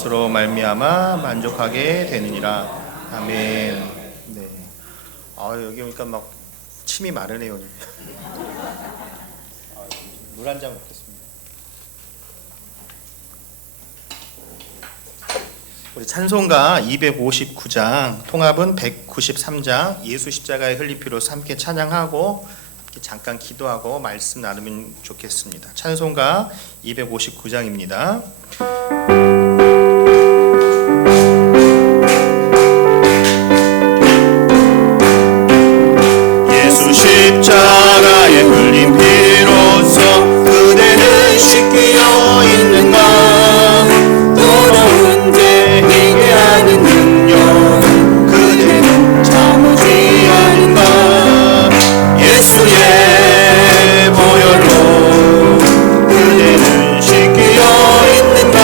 그것으로 말미암아 만족하게 되느니라. 아멘. 네. 여기 오니까 막 침이 마르네요. 물 한 잔 먹겠습니다. 우리 찬송가 259장, 통합은 193장, 예수 십자가의 흘린 피로 함께 찬양하고 함께 잠깐 기도하고 말씀 나누면 좋겠습니다. 찬송가 259장입니다. 예수 십자가의 흘린 피로써 그대는 씻기어 있는가. 더러운 죄 희게 하는 능력은 그대는 참지 않는가. 예수의 보혈로 그대는 씻기어 있는가.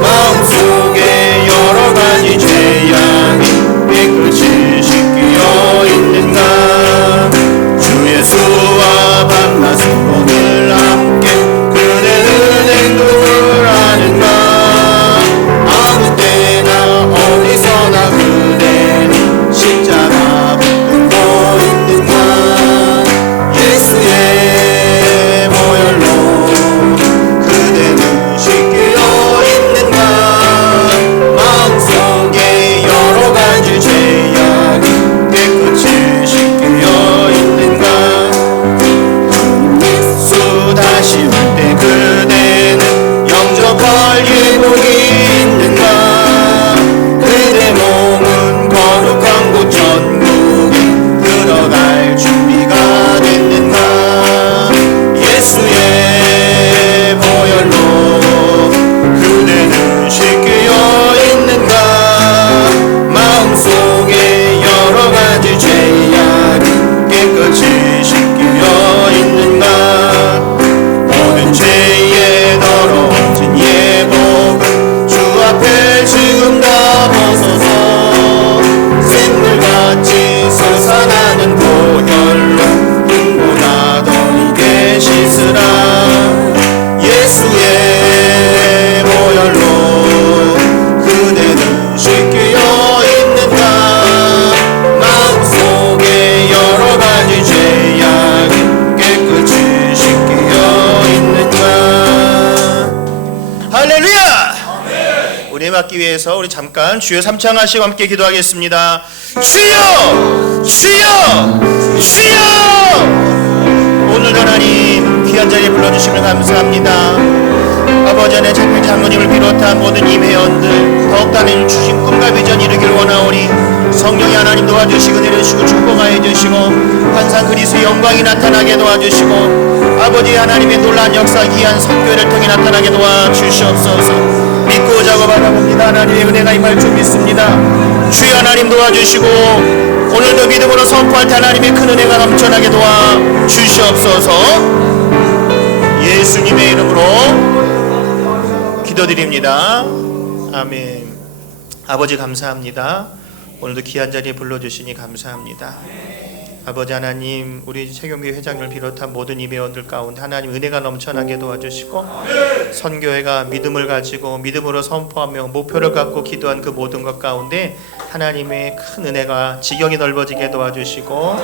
마음속에 여러 가지 죄악이 깨끗이 씻기어 있는가. 주 예수와 밤낮으로 늘 함께 그대는 행복을 하는가. 아무 때나 어디서나 그대는 십자가 붙들고 있는가. 예수의 보혈로 그대는 씻기어 있는가. 마음속에 여러 가지 죄악이 깨끗이 씻기어 있는가. 예수 다시 올 때 그대는 영접할 예복이 있는가. 그대 몸은 거룩한 곳 천국에 들어갈 준비가 됐는가. 예수의 보혈로 그대는 씻기어 있는가. 마음속에 여러 가지 죄악이 깨끗이 씻기어 있는가. 모든 죄에 더러워진 예복은 주 앞에 지금 다 벗어서 샘물같이 솟아나는 보혈로 눈보다 더 익게 씻으라. 예수의 보혈로 그대는 씻기어 있는가. 마음속에 여러 가지 죄악이 깨끗이 씻기어 있는가. 할렐루야! 우리 맞기 위해서 우리 잠깐 주여 삼창하시고 함께 기도하겠습니다. 주여! 주여! 주여! 오늘 하나님 귀한 자리에 불러주시면 감사합니다. 아버지 안에 장로님 장로님을 비롯한 모든 임회원들 더욱더 하나님 주신 꿈과 비전 이루기를 원하오니 성령이 하나님 도와주시고 내려주시고 축복하여 주시고 항상 그리스도의 영광이 나타나게 도와주시고 아버지 하나님의 놀라운 역사 귀한 선교회를 통해 나타나게 도와주시옵소서. 믿고 자고 바라봅니다. 하나님의 은혜가 임할 줄 믿습니다. 주여 하나님 도와주시고 오늘도 믿음으로 선포할 때 하나님의 큰 은혜가 넘쳐나게 도와주시옵소서. 예수님의 이름으로 기도드립니다. 아멘. 아버지 감사합니다. 오늘도 귀한 자리에 불러주시니 감사합니다. 아버지 하나님 우리 최경규 회장을 비롯한 모든 임회원들 가운데 하나님 은혜가 넘쳐나게 도와주시고 선교회가 믿음을 가지고 믿음으로 선포하며 목표를 갖고 기도한 그 모든 것 가운데 하나님의 큰 은혜가 지경이 넓어지게 도와주시고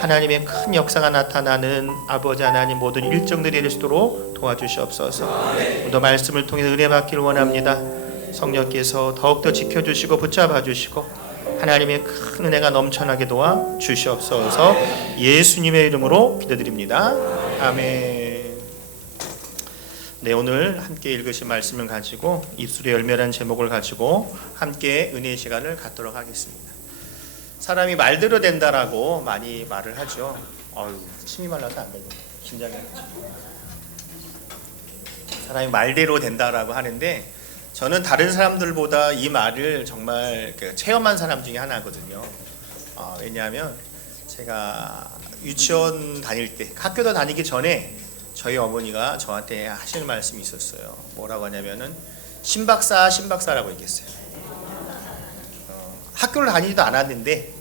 하나님의 큰 역사가 나타나는 아버지 하나님 모든 일정들이 이루시도록 도와주시옵소서. 오늘 말씀을 통해 은혜 받기를 원합니다. 성령께서 더욱더 지켜주시고 붙잡아 주시고 하나님의 큰 은혜가 넘쳐나게 도와 주시옵소서. 예수님의 이름으로 기도드립니다. 아멘. 네, 오늘 함께 읽으신 말씀을 가지고 입술의 열매라는 제목을 가지고 함께 은혜의 시간을 갖도록 하겠습니다. 사람이 말대로 된다라고 많이 말을 하죠. 침이 말라서 안 되겠네. 긴장해가지고. 사람이 말대로 된다라고 하는데 저는 다른 사람들보다 이 말을 정말 체험한 사람 중에 하나거든요. 왜냐하면 제가 유치원 다닐 때, 학교도 다니기 전에 저희 어머니가 저한테 하시는 말씀이 있었어요. 뭐라고 하냐면은 신박사라고 얘기했어요. 학교를 다니지도 않았는데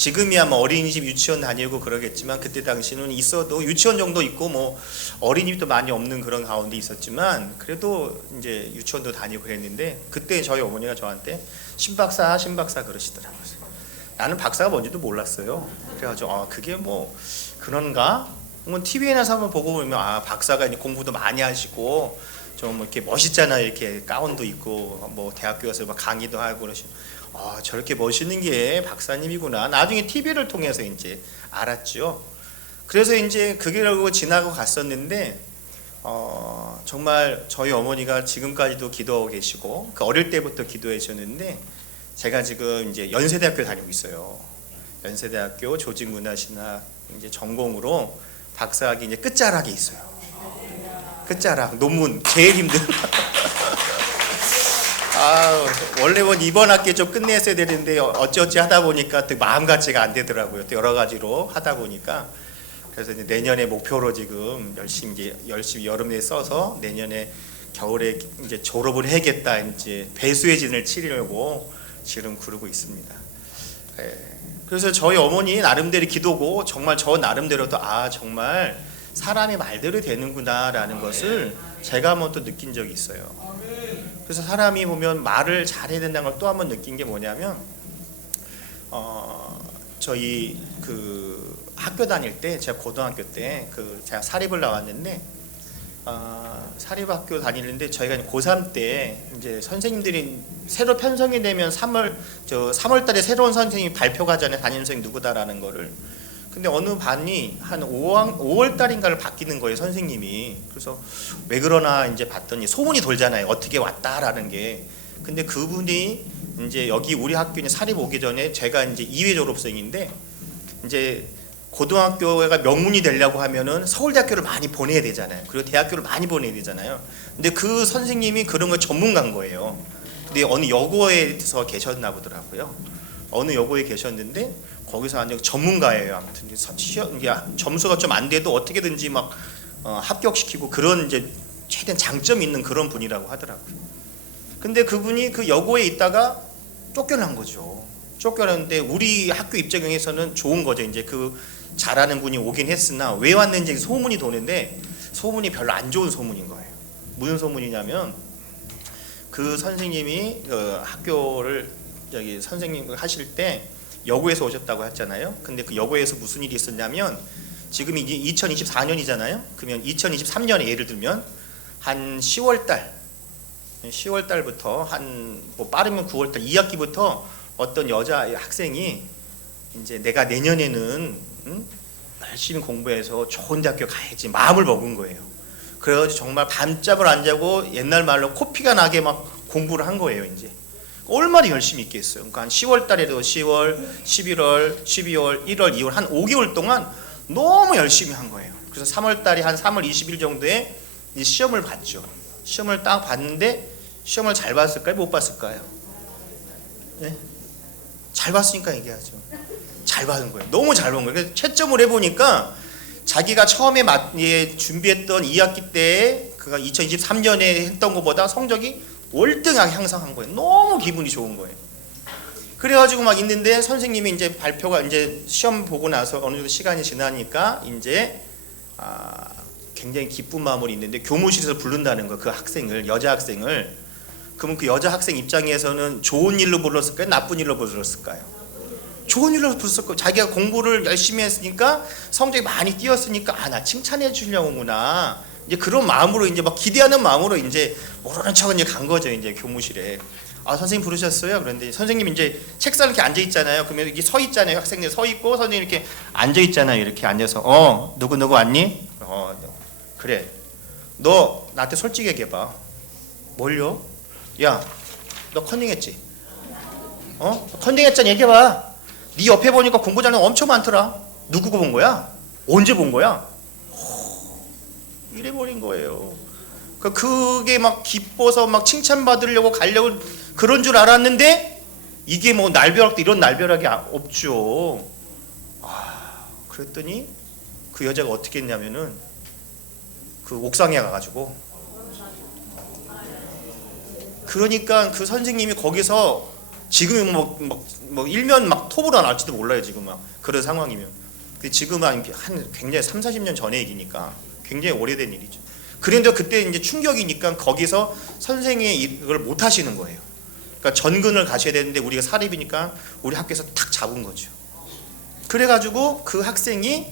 지금이야 뭐 어린이집 유치원 다니고 그러겠지만 그때 당시는 있어도 유치원 정도 있고 뭐 어린이집도 많이 없는 그런 가운데 있었지만 그래도 이제 유치원도 다니고 그랬는데 그때 저희 어머니가 저한테 신박사 그러시더라고요. 나는 박사가 뭔지도 몰랐어요. 그래가지고 그게 뭐 그런가? 뭐 TV에나 한번 보고 보면 박사가 이제 공부도 많이 하시고 좀 이렇게 멋있잖아요. 이렇게 가운도 입고 뭐 대학교 가서 막 강의도 하고 그러시고 저렇게 멋있는 게 박사님이구나. 나중에 TV를 통해서 이제 알았죠. 그래서 이제 그 길을 지나고 갔었는데 정말 저희 어머니가 지금까지도 기도하고 계시고 그 어릴 때부터 기도해 주셨는데 제가 지금 이제 연세대학교 다니고 있어요. 연세대학교 조직문화신학 이제 전공으로 박사학위 이제 끝자락에 있어요. 끝자락 논문 제일 힘든. 원래 이번 학기에 좀 끝냈어야 되는데 어찌어찌 하다 보니까 또 마음같이가 안 되더라고요. 또 여러 가지로 하다 보니까 그래서 이제 내년에 목표로 지금 열심히 여름에 써서 내년에 겨울에 이제 졸업을 해야겠다. 이제 배수의 진을 치려고 지금 그러고 있습니다. 그래서 저희 어머니 나름대로 기도고 정말 저 나름대로도 정말 사람이 말대로 되는구나라는 것을 제가 한번 또 느낀 적이 있어요. 그래서 사람이 보면 말을 잘해야 된다는 걸 또 한번 느낀 게 뭐냐면 저희 그 학교 다닐 때 제가 고등학교 때 제가 사립을 나왔는데 사립학교 다니는데 저희가 고3 때 이제 선생님들이 새로 편성이 되면 3월 달에 새로운 선생님이 발표가 하잖아요. 담임 선생님 누구다라는 거를. 근데 어느 반이 한 5월 달인가를 바뀌는 거예요, 선생님이. 그래서 왜 그러나 이제 봤더니 소문이 돌잖아요. 어떻게 왔다라는 게. 근데 그분이 이제 여기 우리 학교에 사립 오기 전에 제가 이제 2회 졸업생인데 이제 고등학교가 명문이 되려고 하면은 서울대학교를 많이 보내야 되잖아요. 그리고 대학교를 많이 보내야 되잖아요. 근데 그 선생님이 그런 거 전문가인 거예요. 근데 어느 여고에서 계셨나 보더라고요. 어느 여고에 계셨는데 거기서 아주 전문가예요. 아무튼 점수가 좀 안 돼도 어떻게든지 막 합격시키고 그런 이제 최대한 장점 있는 그런 분이라고 하더라고요. 근데 그분이 그 여고에 있다가 쫓겨난 거죠. 쫓겨났는데 우리 학교 입장에서는 좋은 거죠. 이제 그 잘하는 분이 오긴 했으나 왜 왔는지 소문이 도는데 소문이 별로 안 좋은 소문인 거예요. 무슨 소문이냐면 그 선생님이 그 학교를 선생님 하실 때 여고에서 오셨다고 했잖아요. 근데 그 여고에서 무슨 일이 있었냐면 지금이 이제 2024년이잖아요. 그러면 2023년에 예를 들면 한 10월 달부터 한 뭐 빠르면 9월 달 2학기부터 어떤 여자 학생이 이제 내가 내년에는 열심히 공부해서 좋은 대학교 가야지 마음을 먹은 거예요. 그래가지고 정말 밤잠을 안 자고 옛날 말로 코피가 나게 막 공부를 한 거예요. 이제 얼마나 열심히 있겠어요. 그러니까 한 10월 달에도 10월, 11월, 12월, 1월, 2월 한 5개월 동안 너무 열심히 한 거예요. 그래서 3월 달에 한 3월 20일 정도에 이 시험을 봤죠. 시험을 딱 봤는데 시험을 잘 봤을까요? 못 봤을까요? 네? 잘 봤으니까 얘기하죠. 잘 받은 거예요. 너무 잘 본 거예요. 그래서 채점을 해보니까 자기가 처음에 준비했던 2학기 때 그가 2023년에 했던 것보다 성적이 월등하게 향상한 거예요. 너무 기분이 좋은 거예요. 그래가지고 막 있는데 선생님이 이제 발표가 이제 시험 보고 나서 어느 정도 시간이 지나니까 이제 굉장히 기쁜 마음으로 있는데 교무실에서 부른다는 거, 그 학생을, 여자 학생을. 그러면 그 여자 학생 입장에서는 좋은 일로 불렀을까요? 나쁜 일로 불렀을까요? 좋은 일로 불렀을 거예요. 자기가 공부를 열심히 했으니까 성적이 많이 뛰었으니까 나 칭찬해 주려구나. 이제 그런 마음으로 이제 막 기대하는 마음으로 이제 모르는 척은 이제 간 거죠. 이제 교무실에. 선생님 부르셨어요? 그런데 선생님 이제 책상 이렇게 앉아 있잖아요. 그러면 이렇게 서 있잖아요. 학생들 서 있고 선생님 이렇게 앉아 있잖아요. 이렇게 앉아서 누구 왔니? 그래. 너 나한테 솔직히 얘기해봐. 뭘요? 야, 너 컨닝했지? 컨닝했잖아. 얘기해봐. 네 옆에 보니까 공부 잘하는 애 엄청 많더라. 누구 본 거야? 언제 본 거야? 이래버린 거예요. 그게 막 기뻐서 막 칭찬받으려고 가려고 그런 줄 알았는데 이게 뭐 날벼락도 이런 날벼락이 없죠. 그랬더니 그 여자가 어떻게 했냐면은 그 옥상에 가가지고 그러니까 그 선생님이 거기서 지금은 뭐 일면 막 톱으로 날지도 몰라요. 지금 막 그런 상황이면. 근데 지금은 한 굉장히 3, 40년 전의 얘기니까 굉장히 오래된 일이죠. 그런데 그때 이제 충격이니까 거기서 선생이 이걸 못 하시는 거예요. 그러니까 전근을 가셔야 되는데 우리가 사립이니까 우리 학교에서 탁 잡은 거죠. 그래가지고 그 학생이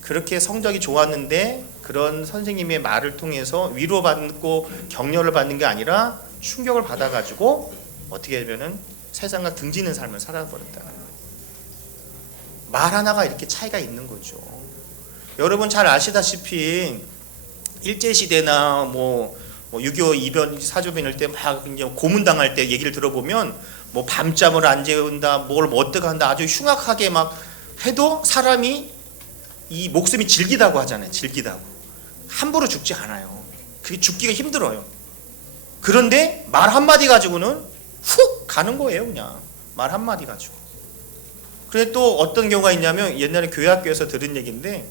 그렇게 성적이 좋았는데 그런 선생님의 말을 통해서 위로받고 격려를 받는 게 아니라 충격을 받아가지고 어떻게 되면은 세상과 등지는 삶을 살아버렸다는 거예요. 말 하나가 이렇게 차이가 있는 거죠. 여러분 잘 아시다시피 일제시대나 뭐 6.25 이변 사조변 이럴 때 막 고문당할 때 얘기를 들어보면 뭐 밤잠을 안 재운다, 뭘 어떻게 한다, 아주 흉악하게 막 해도 사람이 이 목숨이 질기다고 하잖아요. 질기다고. 함부로 죽지 않아요. 그게 죽기가 힘들어요. 그런데 말 한마디 가지고는 훅 가는 거예요. 그냥 말 한마디 가지고. 그런데 또 어떤 경우가 있냐면 옛날에 교회학교에서 들은 얘기인데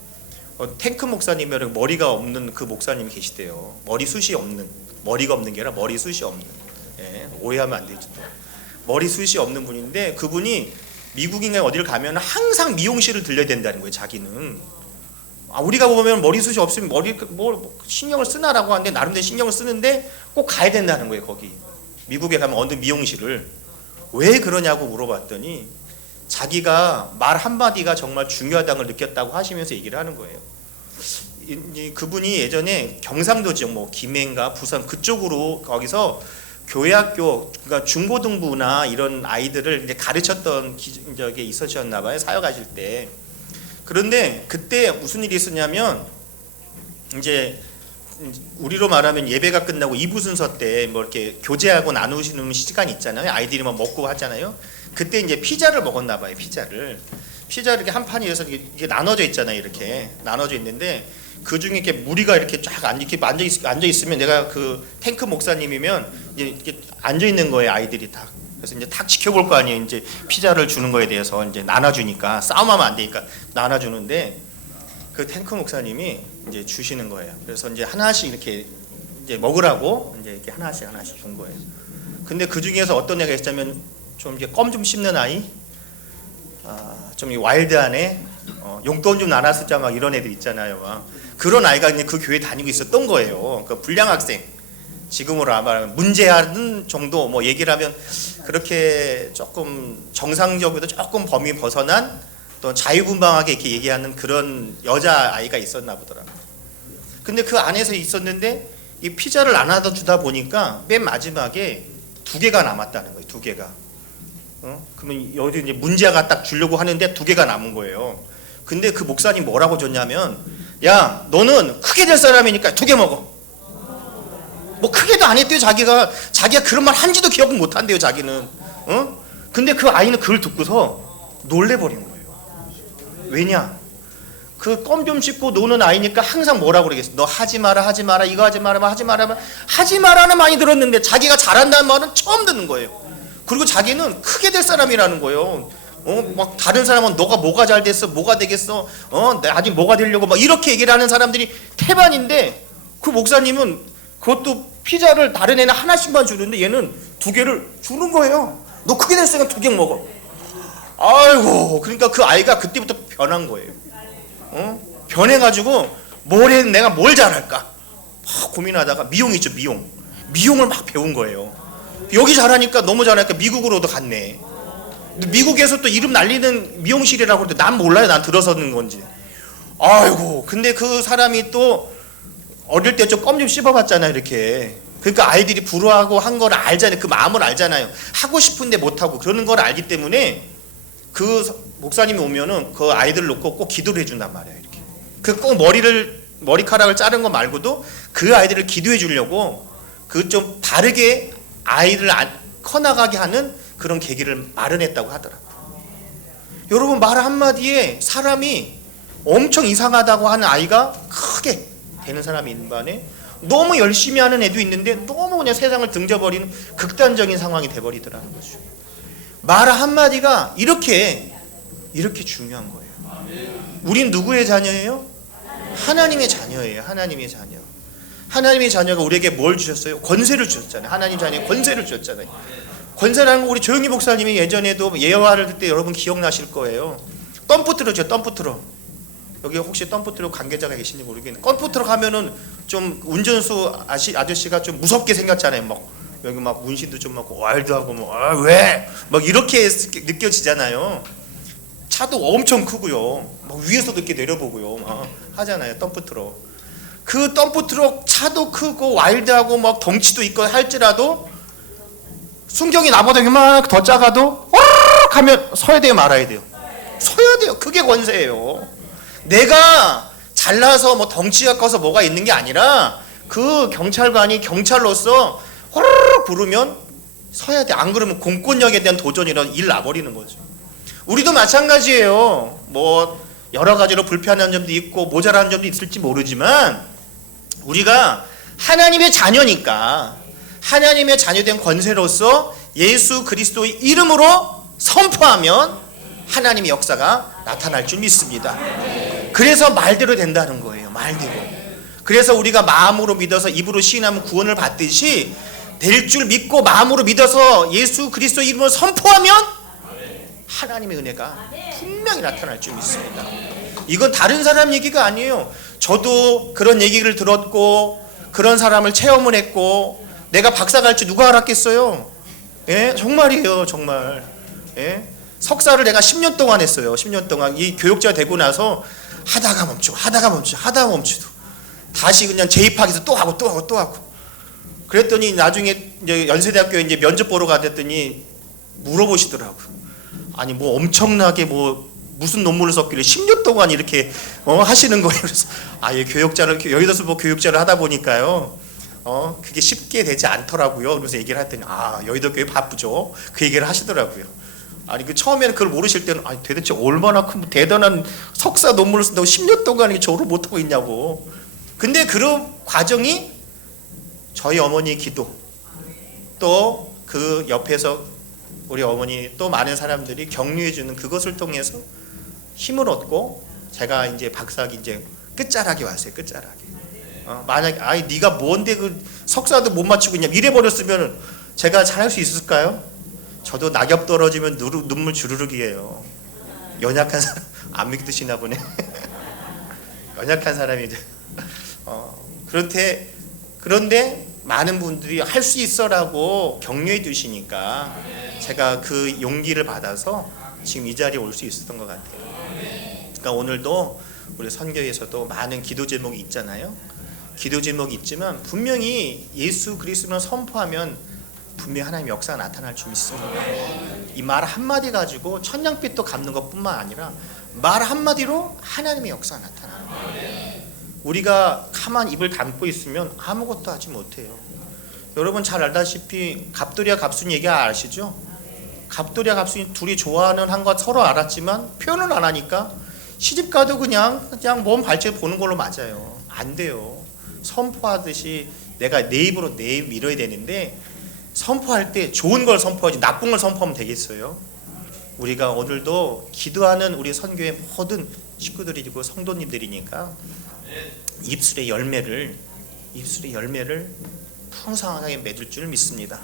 탱크 목사님이랑 머리가 없는 그 목사님이 계시대요. 머리숱이 없는, 머리가 없는 게 아니라 머리숱이 없는. 예, 오해하면 안 되죠. 머리숱이 없는 분인데 그분이 미국인가 어디를 가면 항상 미용실을 들려야 된다는 거예요. 자기는. 우리가 보면 머리숱이 없으면 머리 뭐 신경을 쓰나라고 하는데 나름대로 신경을 쓰는데 꼭 가야 된다는 거예요. 거기 미국에 가면 어느 미용실을. 왜 그러냐고 물어봤더니 자기가 말 한마디가 정말 중요하다는 걸 느꼈다고 하시면서 얘기를 하는 거예요. 그분이 예전에 경상도 지역 뭐 김해인가 부산 그쪽으로 거기서 교회학교 그러니까 중고등부나 이런 아이들을 이제 가르쳤던 적이 있으셨나 봐요. 사역하실 때. 그런데 그때 무슨 일이 있었냐면 이제 우리로 말하면 예배가 끝나고 2부 순서 때 뭐 이렇게 교제하고 나누시는 시간이 있잖아요. 아이들이 막 먹고 하잖아요. 그때 이제 피자를 먹었나 봐요. 피자를 이렇게 한 판이어서 이게 나눠져 있잖아요. 이렇게 나눠져 있는데 그 중에 이렇게 무리가 이렇게 쫙 앉아 있으면 내가 그 탱크 목사님이면 이제 이렇게 앉아 있는 거예요. 아이들이 다. 그래서 이제 탁 지켜볼 거 아니에요. 이제 피자를 주는 거에 대해서 이제 나눠주니까 싸움하면 안 되니까 나눠주는데 그 탱크 목사님이 이제 주시는 거예요. 그래서 이제 하나씩 이렇게 이제 먹으라고 이제 이렇게 하나씩 준 거예요. 근데 그 중에서 어떤 애가 있었냐면 좀 이제 껌 좀 씹는 아이, 좀 와일드한 애, 용돈 좀 나눠쓰자 막 이런 애들 있잖아요. 막. 그런 아이가 이제 그 교회 다니고 있었던 거예요. 그 불량 학생. 지금으로 아마 문제하는 정도 뭐 얘기를 하면 그렇게 조금 정상적으로도 조금 범위 벗어난 또 자유분방하게 이렇게 얘기하는 그런 여자 아이가 있었나 보더라고요. 근데 그 안에서 있었는데 이 피자를 나눠 주다 보니까 맨 마지막에 2개가 남았다는 거예요. 2개가. 그러면 여기 이제 문제가 딱 주려고 하는데 2개가 남은 거예요. 근데 그 목사님 뭐라고 줬냐면 야 너는 크게 될 사람이니까 2개 먹어. 뭐 크게도 안 했대요. 자기가 그런 말 한지도 기억은 못 한대요. 자기는. 근데 그 아이는 그걸 듣고서 놀래버린 거예요. 왜냐? 그 껌 좀 씹고 노는 아이니까 항상 뭐라고 그러겠어. 너 하지 마라 이거 하지 마라는 많이 들었는데 자기가 잘한다는 말은 처음 듣는 거예요. 그리고 자기는 크게 될 사람이라는 거예요. 막 다른 사람은 너가 뭐가 잘 됐어, 뭐가 되겠어, 나 아직 뭐가 되려고 막 이렇게 얘기를 하는 사람들이 태반인데 그 목사님은 그것도 피자를 다른 애는 하나씩만 주는데 얘는 2개를 주는 거예요. 너 크게 됐으니까 2개 먹어. 아이고, 그러니까 그 아이가 그때부터 변한 거예요. 변해가지고 내가 뭘 잘할까 막 고민하다가 미용 있죠, 미용을 막 배운 거예요. 여기 잘하니까 너무 잘하니까 미국으로도 갔네. 미국에서 또 이름 날리는 미용실이라고 그러는데 난 몰라요. 난 들어서는 건지. 아이고, 근데 그 사람이 또 어릴 때 좀 껌 좀 씹어봤잖아요. 이렇게. 그러니까 아이들이 부러워하고 한 걸 알잖아요. 그 마음을 알잖아요. 하고 싶은데 못하고 그러는 걸 알기 때문에 그 목사님이 오면은 그 아이들을 놓고 꼭 기도를 해준단 말이에요. 이렇게. 그 꼭 머리카락을 자른 거 말고도 그 아이들을 기도해 주려고 그 좀 바르게 아이를 커나가게 하는 그런 계기를 마련했다고 하더라고요. 여러분 말 한마디에 사람이 엄청 이상하다고 하는 아이가 크게 되는 사람이 있는 반에 너무 열심히 하는 애도 있는데 너무 그냥 세상을 등져버리는 극단적인 상황이 돼버리더라는 거죠. 말 한마디가 이렇게 중요한 거예요. 우린 누구의 자녀예요? 하나님의 자녀예요. 하나님의 자녀. 하나님의 자녀가 우리에게 뭘 주셨어요? 권세를 주셨잖아요. 하나님 자녀에 권세를 주셨잖아요. 권세라는 거 우리 조영기 목사님이 예전에도 예화를 들 때 여러분 기억나실 거예요. 덤프트럭이죠. 덤프트럭. 여기 혹시 덤프트럭 관계자가 계신지 모르겠는데 덤프트럭 하면은 좀 운전수 아저씨가 좀 무섭게 생겼잖아요. 막 여기 막 문신도 좀 막 와일드하고 뭐 왜? 막 이렇게 느껴지잖아요. 차도 엄청 크고요. 막 위에서도 이렇게 내려보고요. 막 하잖아요. 덤프트럭. 그 덤프트럭 차도 크고 와일드하고 막 덩치도 있고 할지라도 순경이 나보다 이만큼 더 작아도 와락 하면 서야 돼요, 말아야 돼요? 서야 돼요. 그게 권세예요. 내가 잘나서 뭐 덩치가 커서 뭐가 있는 게 아니라 그 경찰관이 경찰로서 호로록 부르면 서야 돼. 안 그러면 공권력에 대한 도전이란 일 나버리는 거죠. 우리도 마찬가지예요. 뭐 여러 가지로 불편한 점도 있고 모자란 점도 있을지 모르지만 우리가 하나님의 자녀니까 하나님의 자녀된 권세로서 예수 그리스도의 이름으로 선포하면 하나님의 역사가 나타날 줄 믿습니다. 그래서 말대로 된다는 거예요. 말대로. 그래서 우리가 마음으로 믿어서 입으로 시인하면 구원을 받듯이 될 줄 믿고 마음으로 믿어서 예수 그리스도의 이름으로 선포하면 하나님의 은혜가 분명히 나타날 줄 믿습니다. 이건 다른 사람 얘기가 아니에요. 저도 그런 얘기를 들었고 그런 사람을 체험을 했고 내가 박사 갈지 누가 알았겠어요? 예? 정말이에요. 정말. 예? 석사를 내가 10년 동안 했어요. 10년 동안 이 교육자 되고 나서 하다가 멈추고 하다가 멈추고 다시 그냥 재입학해서 또 하고 그랬더니 나중에 이제 연세대학교에 이제 면접 보러 갔더니 물어보시더라고요. 아니 뭐 엄청나게 뭐 무슨 논문을 썼길래 10년 동안 이렇게 하시는 거예요. 그래서 예, 교육자를 여의도서 뭐 교육자를 하다 보니까요. 그게 쉽게 되지 않더라고요. 그래서 얘기를 했더니 여의도 교회 바쁘죠. 그 얘기를 하시더라고요. 아니 그 처음에는 그걸 모르실 때는 도대체 얼마나 큰 대단한 석사 논문을 쓴다고 10년 동안 졸업 못 하고 있냐고. 근데 그런 과정이 저희 어머니의 기도 또 그 옆에서 우리 어머니 또 많은 사람들이 격려해 주는 그것을 통해서 힘을 얻고 제가 이제 박사학위 이제 끝자락에 왔어요. 끝자락에. 만약에 네가 뭔데 그 석사도 못 맞추고 있냐 이래 버렸으면 제가 잘할 수 있을까요? 저도 낙엽 떨어지면 눈물 주르륵이에요. 연약한 사람 안 믿으시나 보네. 연약한 사람이 그런데 많은 분들이 할 수 있어라고 격려해 주시니까 제가 그 용기를 받아서 지금 이 자리에 올 수 있었던 것 같아요. 그러니까 오늘도 우리 선교에서도 많은 기도 제목이 있잖아요. 기도 제목이 있지만 분명히 예수 그리스도만 선포하면 분명히 하나님의 역사가 나타날 줄 믿습니다. 이 말 한마디 가지고 천냥빚도 갚는 것뿐만 아니라 말 한마디로 하나님의 역사가 나타나는 거예요. 우리가 가만 입을 닫고 있으면 아무것도 하지 못해요. 여러분 잘 알다시피 갑돌이와 갑순이 얘기 아시죠? 갑돌이와 갑순이 둘이 좋아하는 한 건 서로 알았지만 표현을 안 하니까 시집가도 그냥 몸 발치 보는 걸로 맞아요. 안 돼요. 선포하듯이 내가 내 입으로 밀어야 되는데 선포할 때 좋은 걸 선포하지 나쁜 걸 선포하면 되겠어요? 우리가 오늘도 기도하는 우리 선교의 모든 식구들이고 성도님들이니까 입술의 열매를 풍성하게 맺을 줄 믿습니다.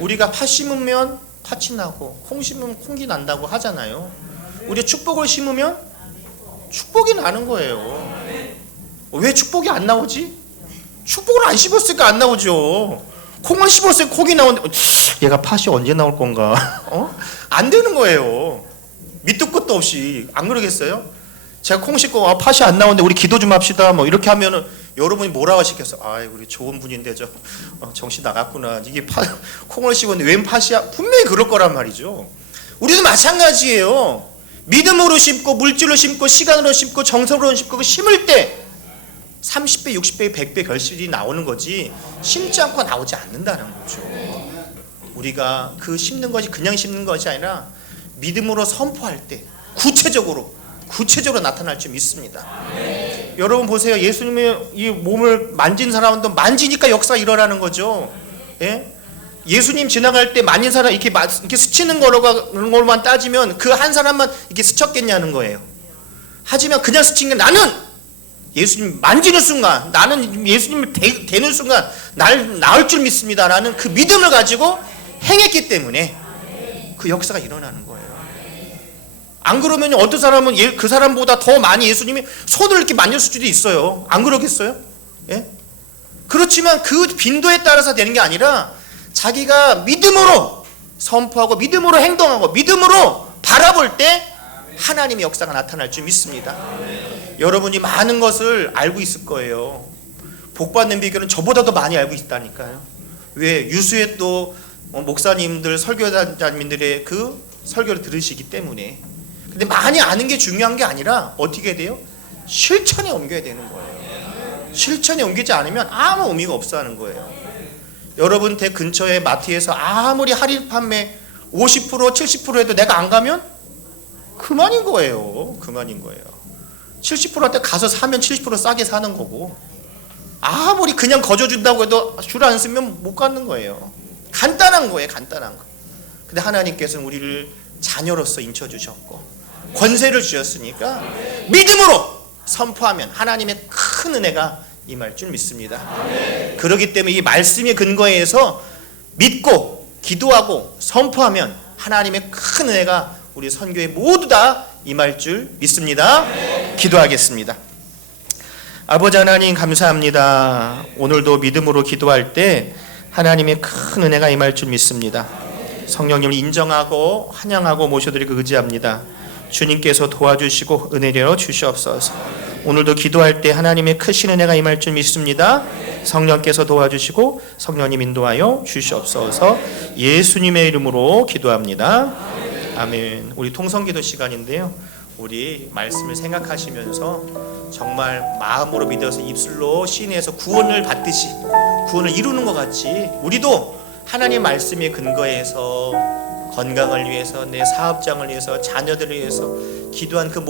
우리가 팥 심으면 팥이 나고 콩 심으면 콩이 난다고 하잖아요. 우리 축복을 심으면 축복이 나는 거예요. 왜 축복이 안 나오지? 축복을 안 심었으니까 안 나오죠. 콩을 심었으니까 콩이 나오는데 얘가 팥이 언제 나올 건가? 안 되는 거예요. 밑도 끝도 없이. 안 그러겠어요? 제가 콩 심고 팥이 안 나오는데 우리 기도 좀 합시다 뭐 이렇게 하면은 여러분이 뭐라고 하시겠어? 우리 좋은 분인데 정신 나갔구나. 이게 콩을 심었는데 웬 팥이야? 분명히 그럴 거란 말이죠. 우리도 마찬가지예요. 믿음으로 심고 물질로 심고 시간으로 심고 정성으로 심고 심을 때 30배, 60배, 100배 결실이 나오는 거지 심지 않고 나오지 않는다는 거죠. 우리가 그 심는 것이 그냥 심는 것이 아니라 믿음으로 선포할 때 구체적으로 나타날 줄 믿습니다. 여러분 보세요. 예수님의 이 몸을 만진 사람도 만지니까 역사 일어나는 거죠. 예? 예수님 지나갈 때 만진 사람 이렇게 스치는 걸로만 따지면 그 한 사람만 이렇게 스쳤겠냐는 거예요. 하지만 그냥 스친 게 나는 예수님 만지는 순간, 나는 예수님을 대는 순간 날 나을 줄 믿습니다라는 그 믿음을 가지고 행했기 때문에 그 역사가 일어나는 거예요. 안 그러면 어떤 사람은 그 사람보다 더 많이 예수님이 손을 이렇게 만졌을 수도 있어요. 안 그러겠어요? 예? 그렇지만 그 빈도에 따라서 되는 게 아니라 자기가 믿음으로 선포하고 믿음으로 행동하고 믿음으로 바라볼 때 하나님의 역사가 나타날 줄 믿습니다. 여러분이 많은 것을 알고 있을 거예요. 복받는 비결은 저보다도 많이 알고 있다니까요. 왜? 유수의 또 목사님들, 설교자님들의 그 설교를 들으시기 때문에. 근데 많이 아는 게 중요한 게 아니라 어떻게 돼요? 실천에 옮겨야 되는 거예요. 실천에 옮기지 않으면 아무 의미가 없어 하는 거예요. 여러분 댁 근처에 마트에서 아무리 할인 판매 50% 70% 해도 내가 안 가면 그만인 거예요. 그만인 거예요. 70%한테 가서 사면 70% 싸게 사는 거고, 아무리 그냥 거저준다고 해도 줄 안 쓰면 못 가는 거예요. 간단한 거예요. 간단한 거. 근데 하나님께서는 우리를 자녀로서 인쳐주셨고 권세를 주셨으니까 믿음으로 선포하면 하나님의 큰 은혜가 임할 줄 믿습니다. 그렇기 때문에 이 말씀의 근거에서 믿고 기도하고 선포하면 하나님의 큰 은혜가 우리 선교에 모두 다 임할 줄 믿습니다. 기도하겠습니다. 아버지 하나님 감사합니다. 오늘도 믿음으로 기도할 때 하나님의 큰 은혜가 임할 줄 믿습니다. 성령님을 인정하고 환영하고 모셔드리고 의지합니다. 주님께서 도와주시고 은혜되어 주시옵소서. 오늘도 기도할 때 하나님의 크신 은혜가 임할 줄 믿습니다. 성령께서 도와주시고 성령님 인도하여 주시옵소서. 예수님의 이름으로 기도합니다. 아멘. 우리 통성기도 시간인데요. 우리 말씀을 생각하시면서 정말 마음으로 믿어서 입술로 시인해서 구원을 받듯이 구원을 이루는 것 같이 우리도 하나님 말씀의 근거에서 건강을 위해서 내 사업장을 위해서 자녀들을 위해서 기도한 그